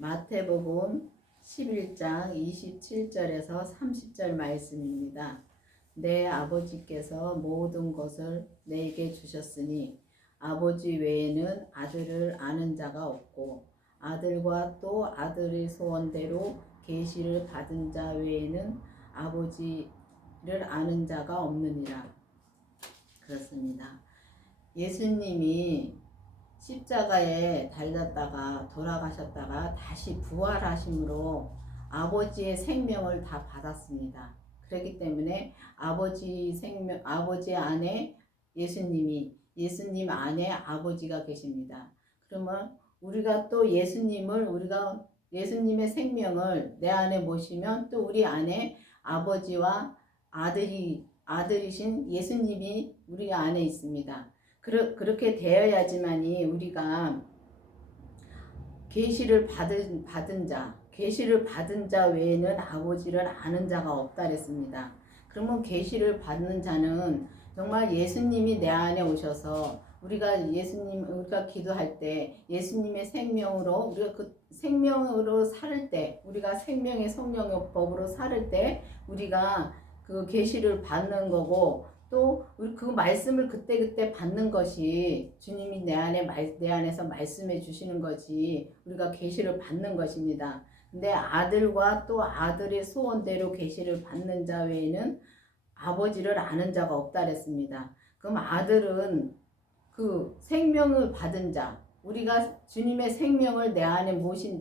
마태복음 11장 27절에서 30절 말씀입니다. 내 아버지께서 모든 것을 내게 주셨으니 아버지 외에는 아들을 아는 자가 없고 아들과 또 아들의 소원대로 계시를 받은 자 외에는 아버지를 아는 자가 없느니라. 그렇습니다. 예수님이 십자가에 달렸다가 돌아가셨다가 다시 부활하심으로 아버지의 생명을 다 받았습니다. 그렇기 때문에 아버지 안에 예수님 안에 아버지가 계십니다. 그러면 우리가 또 예수님의 생명을 내 안에 모시면 또 우리 안에 아버지와 아들이신 예수님이 우리 안에 있습니다. 그렇게 되어야지만이 우리가 계시를 받은 자 외에는 아버지를 아는 자가 없다 그랬습니다. 그러면 계시를 받는 자는 정말 예수님이 내 안에 오셔서 우리가 기도할 때 예수님의 생명으로 우리가 그 생명으로 살을 때 우리가 생명의 성령의 법으로 살을 때 우리가 그 계시를 받는 거고 또 그 말씀을 그때그때 받는 것이 주님이 내 안에서 말씀해 주시는 것이 우리가 계시를 받는 것입니다. 근데 아들과 또 아들의 소원대로 계시를 받는 자 외에는 아버지를 아는 자가 없다 그랬습니다. 그럼 아들은 그 생명을 받은 자, 우리가 주님의 생명을 내 안에 모신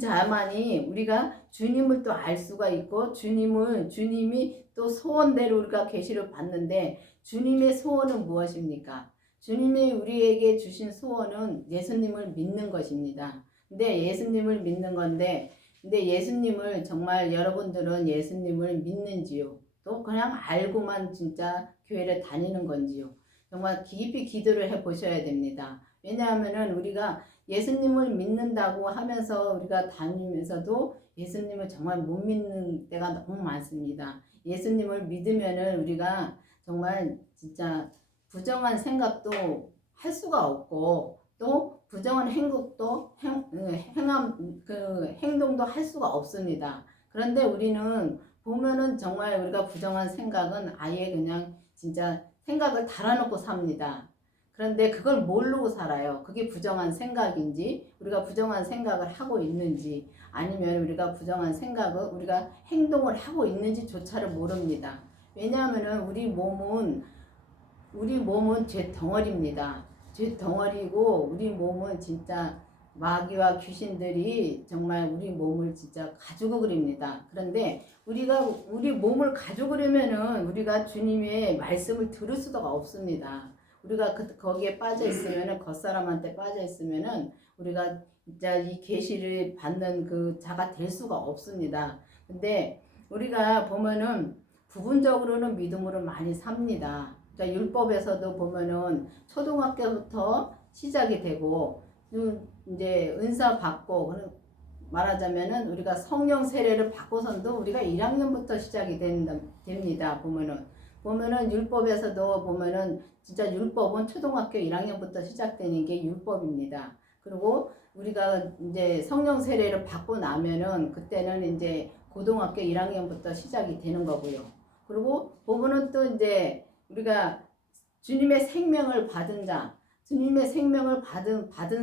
자만이 우리가 주님을 또 알 수가 있고 주님이 또 소원대로 우리가 계시를 받는데 주님의 소원은 무엇입니까? 주님이 우리에게 주신 소원은 예수님을 믿는 것입니다. 근데 예수님을 믿는 건데 근데 예수님을 정말 여러분들은 예수님을 믿는지요? 또 그냥 알고만 진짜 교회를 다니는 건지요? 정말 깊이 기도를 해 보셔야 됩니다. 왜냐하면은 우리가 예수님을 믿는다고 하면서 우리가 다니면서도 예수님을 정말 못 믿는 때가 너무 많습니다. 예수님을 믿으면은 우리가 정말 진짜 부정한 생각도 할 수가 없고 또 부정한 행동도 할 수가 없습니다. 그런데 우리는 보면은 정말 우리가 부정한 생각은 아예 그냥 진짜 생각을 달아놓고 삽니다. 그런데 그걸 모르고 살아요. 그게 부정한 생각인지 우리가 부정한 생각을 하고 있는지 아니면 우리가 부정한 생각을 우리가 행동을 하고 있는지조차를 모릅니다. 왜냐하면은 우리 몸은 죄 덩어리입니다. 죄 덩어리고 우리 몸은 진짜 마귀와 귀신들이 정말 우리 몸을 진짜 가지고 그립니다. 그런데 우리가 우리 몸을 가지고 그러면은 우리가 주님의 말씀을 들을 수가 없습니다. 우리가 거기에 빠져 있으면은 겉사람한테 빠져 있으면은 우리가 진짜 이 계시를 받는 그 자가 될 수가 없습니다. 근데 우리가 보면은 부분적으로는 믿음으로 많이 삽니다. 그러니까 율법에서도 보면은 초등학교부터 시작이 되고 이제 은사 받고 말하자면은 우리가 성령 세례를 받고선도 우리가 1학년부터 시작이 됩니다. 보면은 율법에서도 보면은 진짜 율법은 초등학교 1학년부터 시작되는 게 율법입니다. 그리고 우리가 이제 성령 세례를 받고 나면은 그때는 이제 고등학교 1학년부터 시작이 되는 거고요. 그리고 보면은 또 이제 우리가 주님의 생명을 받은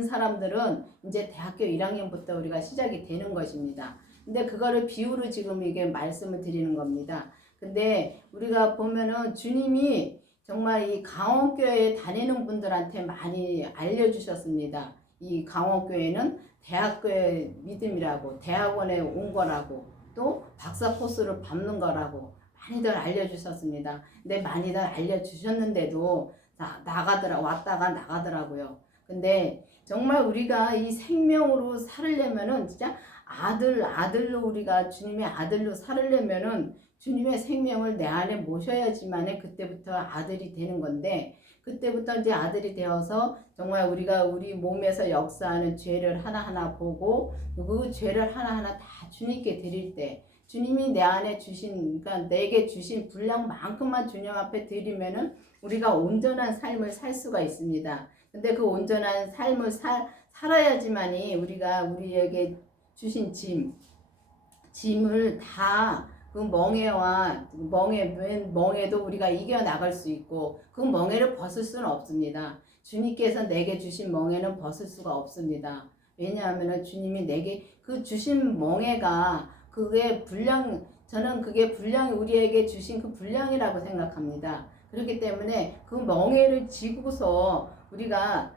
사람들은 이제 대학교 1학년부터 우리가 시작이 되는 것입니다. 근데 그거를 비유로 지금 이게 말씀을 드리는 겁니다. 근데 우리가 보면은 주님이 정말 이 강원교회에 다니는 분들한테 많이 알려주셨습니다. 이 강원교회는 대학교의 믿음이라고, 대학원에 온 거라고, 또 박사 코스를 밟는 거라고 많이들 알려주셨습니다. 근데 많이들 알려주셨는데도 왔다가 나가더라고요. 근데 정말 우리가 이 생명으로 살으려면은 진짜 아들로 우리가 주님의 아들로 살으려면은 주님의 생명을 내 안에 모셔야지만에 그때부터 아들이 되는 건데 그때부터 이제 아들이 되어서 정말 우리가 우리 몸에서 역사하는 죄를 하나하나 보고 그 죄를 하나하나 다 주님께 드릴 때 주님이 내 안에 그러니까 내게 주신 분량만큼만 주님 앞에 드리면은 우리가 온전한 삶을 살 수가 있습니다. 근데 그 온전한 삶을 살아야지만이 우리가 우리에게 주신 짐을 다 그 멍에도 우리가 이겨나갈 수 있고 그 멍에를 벗을 수는 없습니다. 주님께서 내게 주신 멍에는 벗을 수가 없습니다. 왜냐하면 주님이 내게 그 주신 멍에가 저는 그게 분량이 우리에게 주신 그 분량이라고 생각합니다. 그렇기 때문에 그 멍에를 지고서 우리가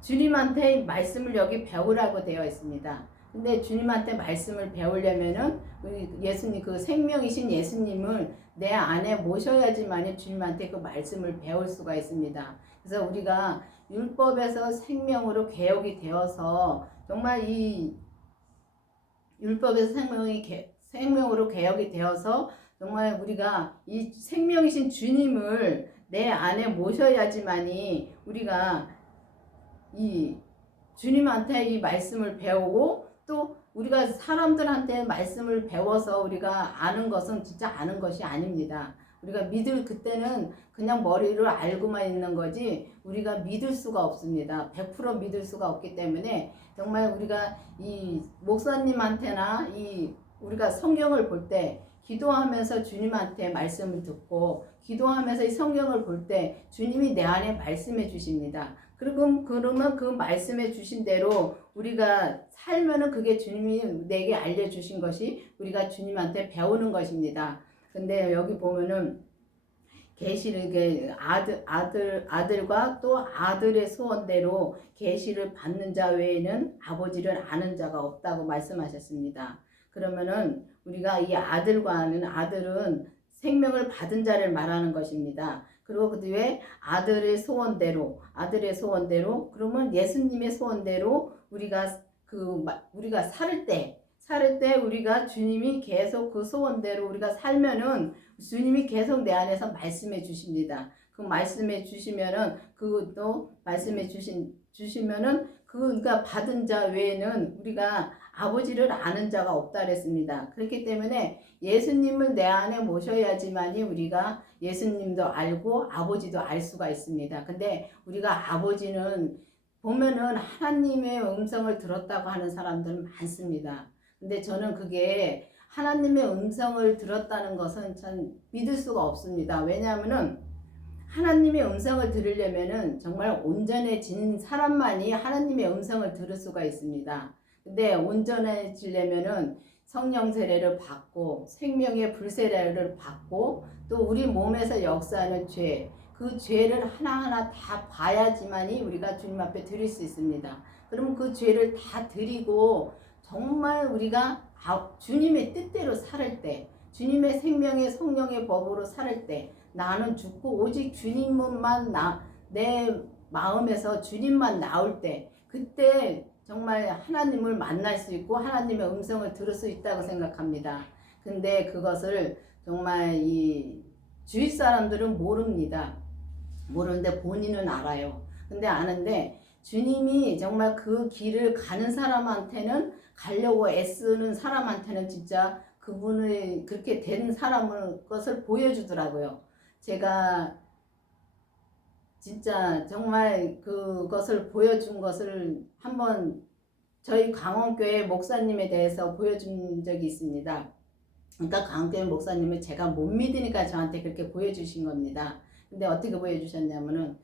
주님한테 말씀을 여기 배우라고 되어 있습니다. 근데 주님한테 말씀을 배우려면은 우리 예수님 그 생명이신 예수님을 내 안에 모셔야지만 주님한테 그 말씀을 배울 수가 있습니다. 그래서 우리가 율법에서 생명으로 개혁이 되어서 정말 이 율법에서 생명으로 개혁이 되어서 정말 우리가 이 생명이신 주님을 내 안에 모셔야지만이 우리가 이 주님한테 이 말씀을 배우고 또 우리가 사람들한테 말씀을 배워서 우리가 아는 것은 진짜 아는 것이 아닙니다. 우리가 그때는 그냥 머리로 알고만 있는 거지 우리가 믿을 수가 없습니다. 100% 믿을 수가 없기 때문에 정말 우리가 이 목사님한테나 우리가 성경을 볼 때 기도하면서 주님한테 말씀을 듣고 기도하면서 이 성경을 볼 때 주님이 내 안에 말씀해 주십니다. 그러면 그 말씀해 주신 대로 우리가 살면은 그게 주님이 내게 알려주신 것이 우리가 주님한테 배우는 것입니다. 근데 여기 보면은 계시를 아들과 또 아들의 소원대로 계시를 받는 자 외에는 아버지를 아는 자가 없다고 말씀하셨습니다. 그러면은 우리가 이 아들은 생명을 받은 자를 말하는 것입니다. 그리고 그 뒤에 아들의 소원대로 그러면 예수님의 소원대로 우리가 살 때 우리가 주님이 계속 그 소원대로 우리가 살면은 주님이 계속 내 안에서 말씀해 주십니다. 그 말씀해 주시면은 그것도 말씀해 주시면은 그러니까 받은 자 외에는 우리가 아버지를 아는 자가 없다 그랬습니다. 그렇기 때문에 예수님을 내 안에 모셔야지만이 우리가 예수님도 알고 아버지도 알 수가 있습니다. 근데 우리가 아버지는 보면은 하나님의 음성을 들었다고 하는 사람들은 많습니다. 근데 저는 그게 하나님의 음성을 들었다는 것은 전 믿을 수가 없습니다. 왜냐하면은 하나님의 음성을 들으려면은 정말 온전해진 사람만이 하나님의 음성을 들을 수가 있습니다. 근데 온전해지려면은 성령 세례를 받고 생명의 불 세례를 받고 또 우리 몸에서 역사하는 그 죄를 하나하나 다 봐야지만이 우리가 주님 앞에 드릴 수 있습니다. 그러면 그 죄를 다 드리고 정말 우리가 주님의 뜻대로 살 때, 주님의 생명의 성령의 법으로 살 때, 나는 죽고 오직 주님만 내 마음에서 주님만 나올 때, 그때 정말 하나님을 만날 수 있고 하나님의 음성을 들을 수 있다고 생각합니다. 근데 그것을 정말 이 주위 사람들은 모릅니다. 모르는데 본인은 알아요. 근데 아는데 주님이 정말 그 길을 가는 사람한테는 가려고 애쓰는 사람한테는 진짜 그분의 그렇게 된 사람을 것을 보여주더라고요. 제가 진짜 정말 그것을 보여준 것을 한번 저희 강원교회 목사님에 대해서 보여준 적이 있습니다. 그러니까 강원교회 목사님은 제가 못 믿으니까 저한테 그렇게 보여주신 겁니다. 근데 어떻게 보여주셨냐면은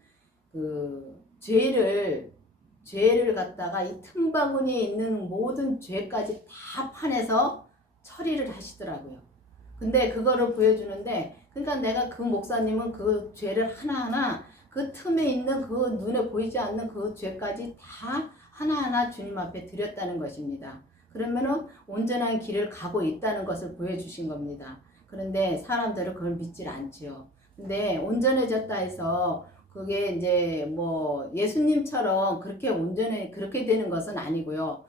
죄를 갖다가 이 틈바구니에 있는 모든 죄까지 다 파내서 처리를 하시더라고요. 근데 그거를 보여주는데 그러니까 내가 그 목사님은 그 죄를 하나하나 그 틈에 있는 그 눈에 보이지 않는 그 죄까지 다 하나하나 주님 앞에 드렸다는 것입니다. 그러면은 온전한 길을 가고 있다는 것을 보여주신 겁니다. 그런데 사람들은 그걸 믿질 않지요. 근데 온전해졌다 해서 그게 이제 뭐 예수님처럼 그렇게 되는 것은 아니고요.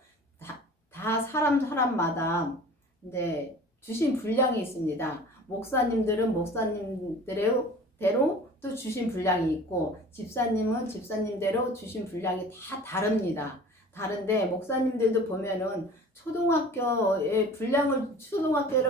다 사람마다 이제 주신 분량이 있습니다. 목사님들은 목사님대로 또 주신 분량이 있고 집사님은 집사님대로 주신 분량이 다 다릅니다. 다른데 목사님들도 보면은 초등학교를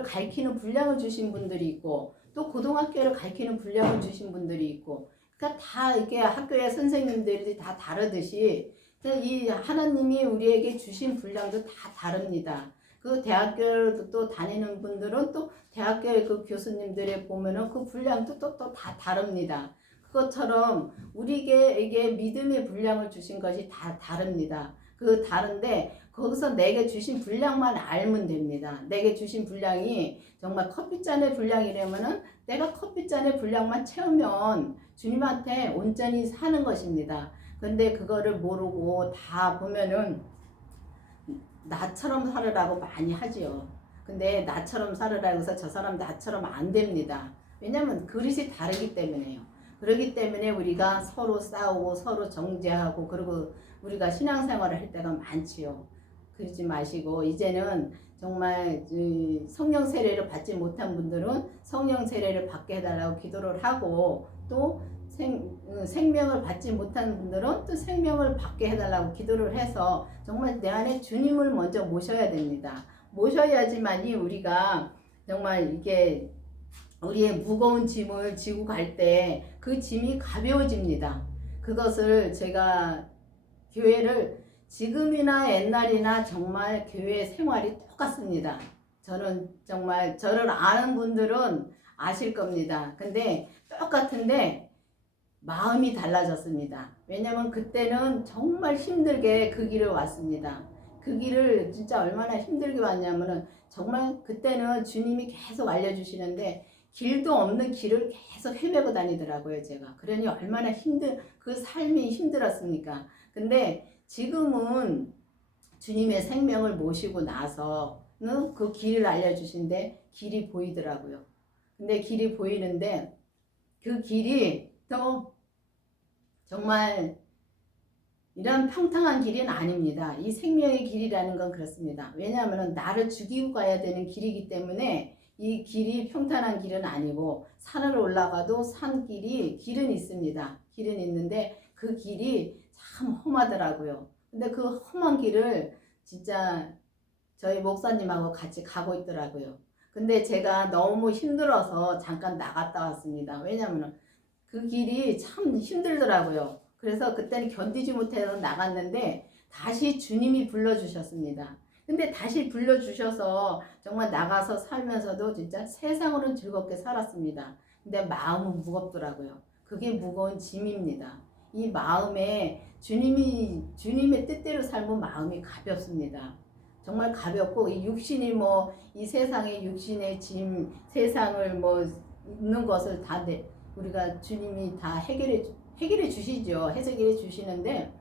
가르치는 분량을 주신 분들이 있고 또 고등학교를 가르치는 분량을 주신 분들이 있고 그러니까 다 이렇게 학교의 선생님들이 다 다르듯이 이 하나님이 우리에게 주신 분량도 다 다릅니다. 그 대학교를 또 다니는 분들은 또 대학교의 그 교수님들의 보면은 그 분량도 또 다 다릅니다. 그것처럼 우리에게 믿음의 분량을 주신 것이 다 다릅니다. 그 다른데 거기서 내게 주신 분량만 알면 됩니다. 내게 주신 분량이 정말 커피잔의 분량이라면은 내가 커피잔의 분량만 채우면 주님한테 온전히 사는 것입니다. 근데 그거를 모르고 다 보면은 나처럼 살으라고 많이 하지요. 근데 나처럼 살으라고 해서 저 사람 나처럼 안 됩니다. 왜냐면 그릇이 다르기 때문에요. 그렇기 때문에 우리가 서로 싸우고 서로 정죄하고 그리고 우리가 신앙생활을 할 때가 많지요. 그러지 마시고 이제는 정말 성령 세례를 받지 못한 분들은 성령 세례를 받게 해달라고 기도를 하고 또 생명을 받지 못한 분들은 또 생명을 받게 해달라고 기도를 해서 정말 내 안에 주님을 먼저 모셔야 됩니다. 모셔야지만이 우리가 정말 이게 우리의 무거운 짐을 지고 갈 때 그 짐이 가벼워집니다. 그것을 제가 교회를 지금이나 옛날이나 정말 교회 생활이 똑같습니다. 저는 정말 저를 아는 분들은 아실 겁니다. 근데 똑같은데 마음이 달라졌습니다. 왜냐면 그때는 정말 힘들게 그 길을 왔습니다. 그 길을 진짜 얼마나 힘들게 왔냐면은 정말 그때는 주님이 계속 알려주시는데 길도 없는 길을 계속 헤매고 다니더라고요, 제가. 그러니 얼마나 그 삶이 힘들었습니까? 근데 지금은 주님의 생명을 모시고 나서는 그 길을 알려주신데 길이 보이더라고요. 근데 길이 보이는데 그 길이 또 정말 이런 평탄한 길은 아닙니다. 이 생명의 길이라는 건 그렇습니다. 왜냐하면 나를 죽이고 가야 되는 길이기 때문에 이 길이 평탄한 길은 아니고 산을 올라가도 길은 있습니다. 길은 있는데 그 길이 참 험하더라고요. 근데 그 험한 길을 진짜 저희 목사님하고 같이 가고 있더라고요. 근데 제가 너무 힘들어서 잠깐 나갔다 왔습니다. 왜냐하면 그 길이 참 힘들더라고요. 그래서 그때는 견디지 못해서 나갔는데 다시 주님이 불러주셨습니다. 근데 다시 불러주셔서 정말 나가서 살면서도 진짜 세상으로는 즐겁게 살았습니다. 근데 마음은 무겁더라고요. 그게 무거운 짐입니다. 이 마음에 주님의 뜻대로 살면 마음이 가볍습니다. 정말 가볍고 이 육신이 이 세상의 육신의 짐, 세상을 있는 것을 다 우리가 주님이 다 해결해 주시죠. 해결해 주시는데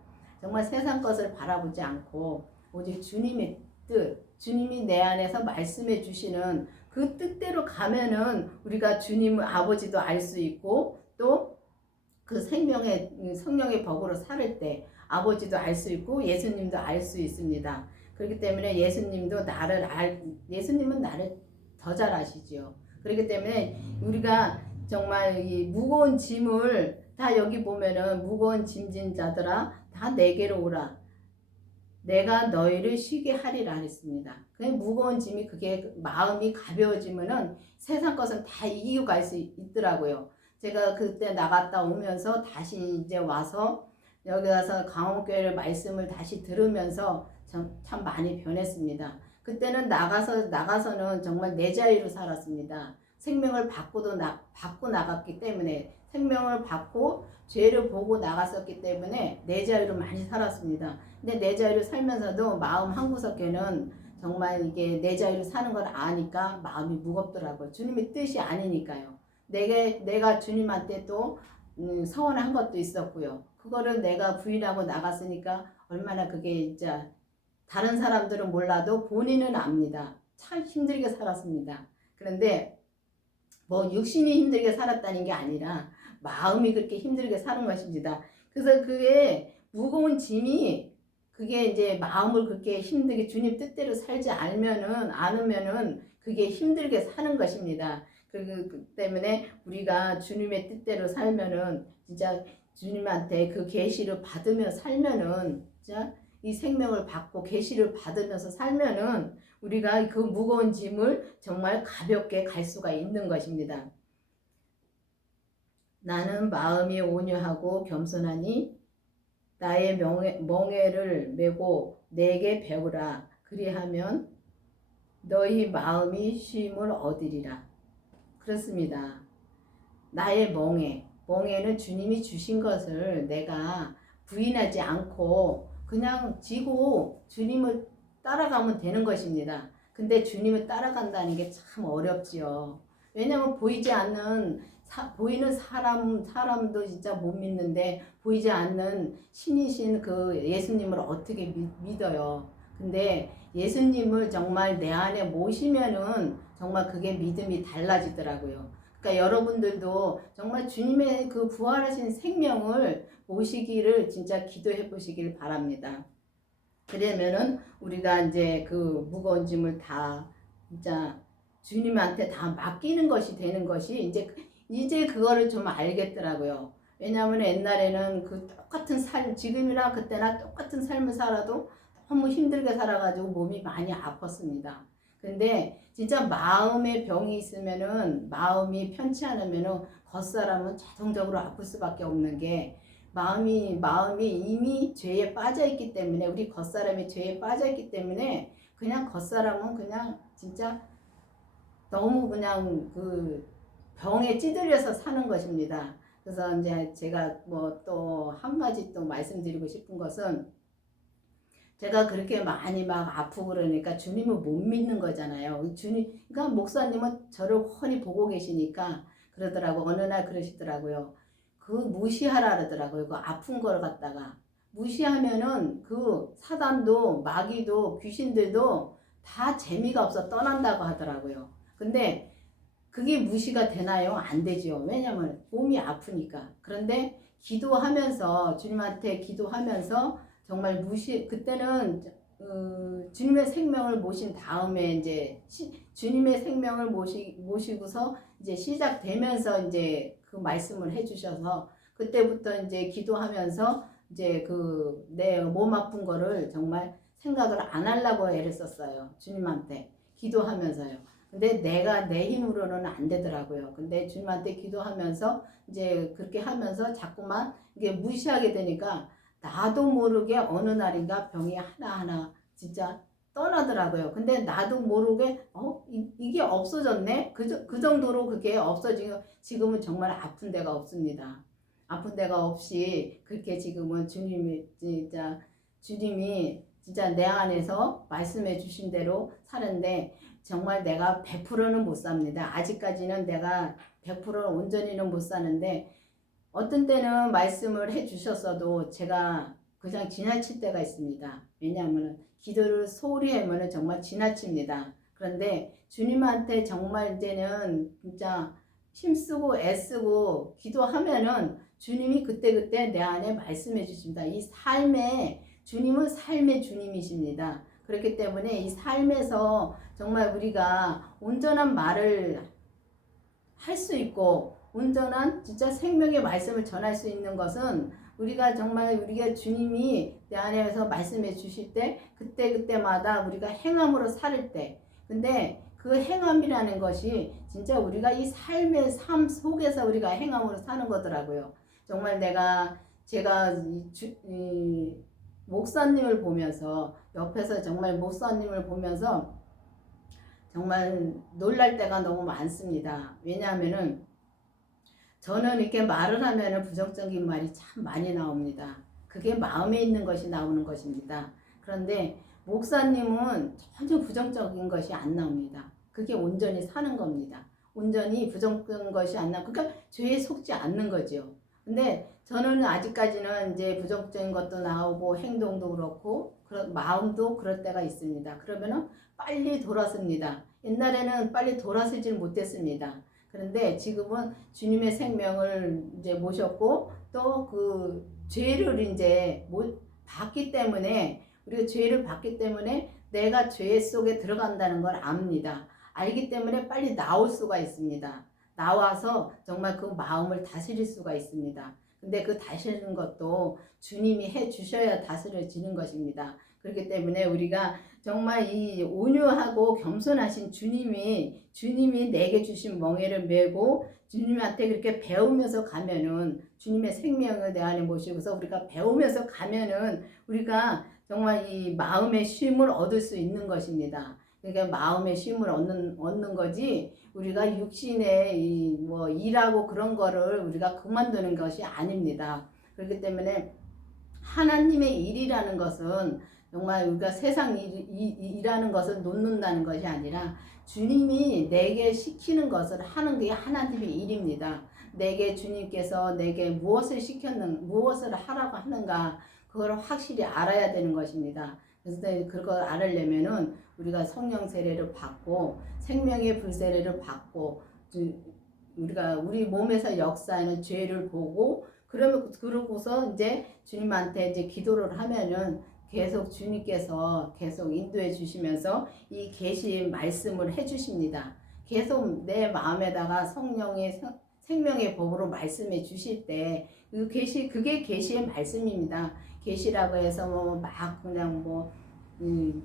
정말 세상 것을 바라보지 않고 오직 주님의 뜻, 주님이 내 안에서 말씀해 주시는 그 뜻대로 가면은 우리가 주님 아버지도 알 수 있고 또 그 성령의 법으로 살을 때 아버지도 알 수 있고 예수님도 알 수 있습니다. 그렇기 때문에 예수님은 나를 더 잘 아시지요. 그렇기 때문에 우리가 정말 이 무거운 짐을 다 여기 보면은 무거운 짐진 자들아 다 내게로 오라. 내가 너희를 쉬게 하리라 했습니다. 그 무거운 짐이 그게 마음이 가벼워지면은 세상 것은 다 이기고 갈 수 있더라고요. 제가 그때 나갔다 오면서 다시 이제 와서 여기 와서 강원교회를 말씀을 다시 들으면서 참 많이 변했습니다. 그때는 나가서는 정말 내 자유로 살았습니다. 생명을 받고 나갔기 때문에 생명을 받고 죄를 보고 나갔었기 때문에 내 자유로 많이 살았습니다. 근데 내 자유로 살면서도 마음 한구석에는 정말 이게 내 자유로 사는 걸 아니까 마음이 무겁더라고요. 주님의 뜻이 아니니까요. 내가 주님한테 또 서원한 것도 있었고요. 그거를 내가 부인하고 나갔으니까 얼마나 그게 진짜 다른 사람들은 몰라도 본인은 압니다. 참 힘들게 살았습니다. 그런데 육신이 힘들게 살았다는 게 아니라 마음이 그렇게 힘들게 사는 것입니다. 그래서 그게 무거운 짐이 그게 이제 마음을 그렇게 힘들게 주님 뜻대로 살지 않으면은 그게 힘들게 사는 것입니다. 그 때문에 우리가 주님의 뜻대로 살면은 진짜 주님한테 그 계시를 받으며 살면은 진짜 이 생명을 받고 계시를 받으면서 살면은 우리가 그 무거운 짐을 정말 가볍게 갈 수가 있는 것입니다. 나는 마음이 온유하고 겸손하니 나의 멍에를 메고 내게 배우라. 그리하면 너희 마음이 쉼을 얻으리라. 그렇습니다. 나의 멍에는 주님이 주신 것을 내가 부인하지 않고 그냥 지고 주님을 따라가면 되는 것입니다. 근데 주님을 따라간다는 게 참 어렵지요. 왜냐하면 보이는 사람도 진짜 못 믿는데 보이지 않는 신이신 그 예수님을 어떻게 믿어요. 근데 예수님을 정말 내 안에 모시면은 정말 그게 믿음이 달라지더라고요. 그러니까 여러분들도 정말 주님의 그 부활하신 생명을 모시기를 진짜 기도해 보시길 바랍니다. 그러면은 우리가 이제 그 무거운 짐을 다 진짜 주님한테 다 맡기는 것이 되는 것이 이제 그거를 좀 알겠더라고요. 왜냐하면 옛날에는 그 똑같은 지금이나 그때나 똑같은 삶을 살아도 너무 힘들게 살아가지고 몸이 많이 아팠습니다. 근데 진짜 마음에 병이 있으면은 마음이 편치 않으면은 겉사람은 자동적으로 아플 수밖에 없는 게 마음이 이미 죄에 빠져 있기 때문에 우리 겉사람이 죄에 빠져 있기 때문에 그냥 겉사람은 그냥 진짜 너무 그냥 그 병에 찌들려서 사는 것입니다. 그래서 이제 제가 뭐 또 한 가지 또 말씀드리고 싶은 것은 제가 그렇게 많이 막 아프고 그러니까 주님을 못 믿는 거잖아요. 그러니까 목사님은 저를 훤히 보고 계시니까 그러더라고. 어느 날 그러시더라고요. 그 무시하라 그러더라고요. 그 아픈 걸 갖다가. 무시하면은 그 사단도 마귀도 귀신들도 다 재미가 없어 떠난다고 하더라고요. 근데 그게 무시가 되나요? 안 되죠. 왜냐면 몸이 아프니까. 그런데 기도하면서 주님한테 기도하면서 정말 그때는 주님의 생명을 모신 다음에 이제 주님의 생명을 모시고서 이제 시작되면서 이제 그 말씀을 해주셔서 그때부터 이제 기도하면서 이제 그 내 몸 아픈 거를 정말 생각을 안 하려고 애를 썼어요. 주님한테 기도하면서요. 근데 내가 내 힘으로는 안 되더라고요. 근데 주님한테 기도하면서 이제 그렇게 하면서 자꾸만 이게 무시하게 되니까 나도 모르게 어느 날인가 병이 하나하나 진짜 떠나더라고요. 근데 나도 모르게 이게 없어졌네? 그 정도로 그게 없어지고 지금은 정말 아픈 데가 없습니다. 아픈 데가 없이 그렇게 지금은 주님이 진짜 내 안에서 말씀해 주신 대로 사는데 정말 내가 100%는 못 삽니다. 아직까지는 내가 100% 온전히는 못 사는데 어떤 때는 말씀을 해 주셨어도 제가 그냥 지나칠 때가 있습니다. 왜냐하면 기도를 소홀히 하면 정말 지나칩니다. 그런데 주님한테 정말 이제는 진짜 힘쓰고 애쓰고 기도하면은 주님이 그때그때 내 안에 말씀해 주십니다. 이 주님은 삶의 주님이십니다. 그렇기 때문에 이 삶에서 정말 우리가 온전한 말을 할 수 있고 온전한 진짜 생명의 말씀을 전할 수 있는 것은 우리가 주님이 내 안에서 말씀해 주실 때 그때마다 우리가 행함으로 살을 때 근데 그 행함이라는 것이 진짜 우리가 이 삶 속에서 우리가 행함으로 사는 거더라고요. 정말 제가 이 목사님을 보면서 옆에서 정말 목사님을 보면서 정말 놀랄 때가 너무 많습니다. 왜냐하면은 저는 이렇게 말을 하면은 부정적인 말이 참 많이 나옵니다. 그게 마음에 있는 것이 나오는 것입니다. 그런데 목사님은 전혀 부정적인 것이 안 나옵니다. 그게 온전히 사는 겁니다. 온전히 부정적인 것이 안 나오고 그러니까 죄에 속지 않는 거죠. 근데 저는 아직까지는 이제 부정적인 것도 나오고 행동도 그렇고 마음도 그럴 때가 있습니다. 그러면은 빨리 돌아섭니다. 옛날에는 빨리 돌아서질 못했습니다. 그런데 지금은 주님의 생명을 이제 모셨고 또 그 죄를 이제 받기 때문에 우리가 죄를 받기 때문에 내가 죄 속에 들어간다는 걸 압니다. 알기 때문에 빨리 나올 수가 있습니다. 나와서 정말 그 마음을 다스릴 수가 있습니다. 근데 그 다스리는 것도 주님이 해 주셔야 다스려지는 것입니다. 그렇기 때문에 우리가 정말 이 온유하고 겸손하신 주님이 내게 주신 멍에를 메고 주님한테 그렇게 배우면서 가면은 주님의 생명을 내 안에 모시고서 우리가 배우면서 가면은 우리가 정말 이 마음의 쉼을 얻을 수 있는 것입니다. 그러니까 마음의 쉼을 얻는 거지 우리가 육신의 뭐 일하고 그런 거를 우리가 그만두는 것이 아닙니다. 그렇기 때문에 하나님의 일이라는 것은 정말 우리가 세상 일하는 것을 놓는다는 것이 아니라 주님이 내게 시키는 것을 하는 게 하나님의 일입니다. 내게 주님께서 내게 무엇을 하라고 하는가 그걸 확실히 알아야 되는 것입니다. 그래서 그걸 알으려면은 우리가 성령 세례를 받고 생명의 불세례를 받고 우리가 우리 몸에서 역사하는 죄를 보고 그러고서 이제 주님한테 이제 기도를 하면은 계속 주님께서 계속 인도해 주시면서 이 계시의 말씀을 해 주십니다. 계속 내 마음에다가 성령의 생명의 법으로 말씀해 주실 때 그게 계시의 말씀입니다. 계시라고 해서 막 그냥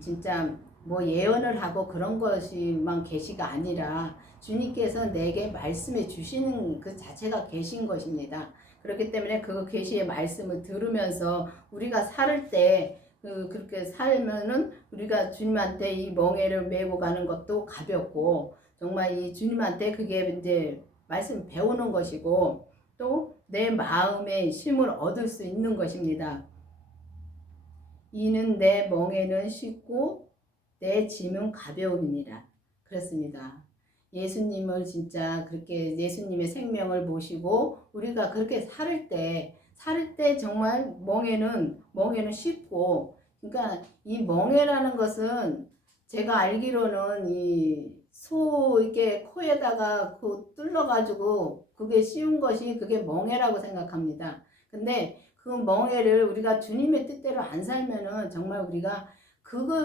진짜 예언을 하고 그런 것이만 계시가 아니라 주님께서 내게 말씀해 주시는 그 자체가 계신 것입니다. 그렇기 때문에 그 계시의 말씀을 들으면서 우리가 살 때 그렇게 살면은 우리가 주님한테 이 멍에를 메고 가는 것도 가볍고 정말 이 주님한테 그게 이제 말씀 배우는 것이고 또 내 마음의 쉼을 얻을 수 있는 것입니다. 이는 내 멍에는 쉽고 내 짐은 가벼움이니라. 그렇습니다. 예수님을 진짜 그렇게 예수님의 생명을 모시고 우리가 그렇게 살 때 정말 멍에는 쉽고 그러니까 이 멍에라는 것은 제가 알기로는 이 소 이렇게 코에다가 뚫러가지고 그게 씌운 것이 그게 멍에라고 생각합니다. 근데 그 멍에를 우리가 주님의 뜻대로 안 살면은 정말 우리가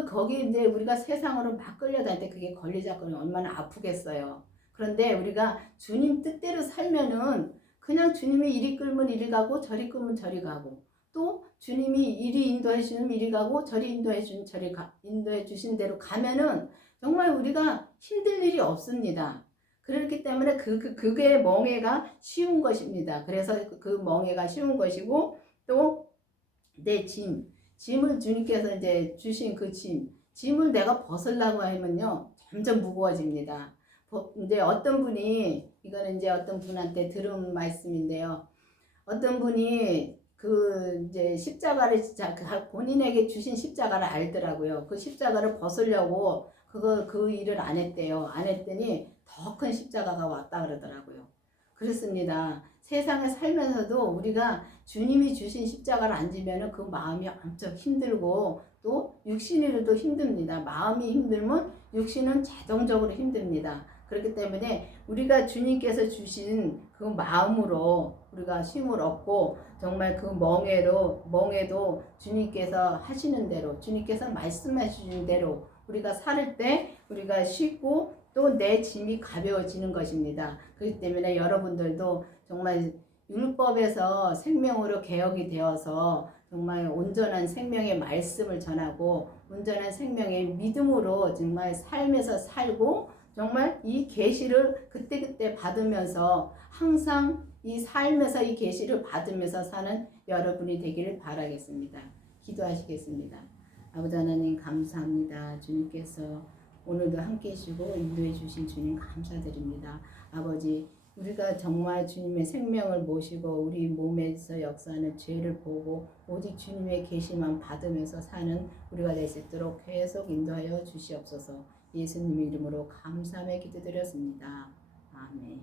거기 이제 우리가 세상으로 막 끌려다닐 때 그게 걸리작거리 얼마나 아프겠어요. 그런데 우리가 주님 뜻대로 살면은 그냥 주님이 이리 끌면 이리 가고 저리 끌면 저리 가고 또 주님이 이리 인도해 주시면 이리 가고 저리 인도해 주신 대로 가면은 정말 우리가 힘들 일이 없습니다. 그렇기 때문에 그게 멍에가 쉬운 것입니다. 그래서 그 멍에가 쉬운 것이고 또 내 짐을 주님께서 이제 주신 그 짐을 내가 벗으려고 하면요 점점 무거워집니다. 이제 어떤 분이 이거는 이제 어떤 분한테 들은 말씀인데요. 어떤 분이 이제 십자가를 본인에게 주신 십자가를 알더라고요. 그 십자가를 벗으려고 그 일을 안 했대요. 안 했더니 더 큰 십자가가 왔다 그러더라고요. 그렇습니다. 세상에 살면서도 우리가 주님이 주신 십자가를 안 지면은 그 마음이 엄청 힘들고 또 육신으로도 힘듭니다. 마음이 힘들면 육신은 자동적으로 힘듭니다. 그렇기 때문에 우리가 주님께서 주신 그 마음으로 우리가 쉼을 얻고 정말 그 멍에도 주님께서 하시는 대로 주님께서 말씀하시는 대로 우리가 살 때 우리가 쉽고 또 내 짐이 가벼워지는 것입니다. 그렇기 때문에 여러분들도 정말 율법에서 생명으로 개혁이 되어서 정말 온전한 생명의 말씀을 전하고 온전한 생명의 믿음으로 정말 삶에서 살고 정말 이 계시를 그때그때 받으면서 항상 이 삶에서 이 계시를 받으면서 사는 여러분이 되기를 바라겠습니다. 기도하시겠습니다. 아버지 하나님 감사합니다. 주님께서 오늘도 함께 계시고 인도해 주신 주님 감사드립니다. 아버지 우리가 정말 주님의 생명을 모시고 우리 몸에서 역사하는 죄를 보고 오직 주님의 계시만 받으면서 사는 우리가 될 수 있도록 계속 인도하여 주시옵소서. 예수님 이름으로 감사하며 기도드렸습니다. 아멘.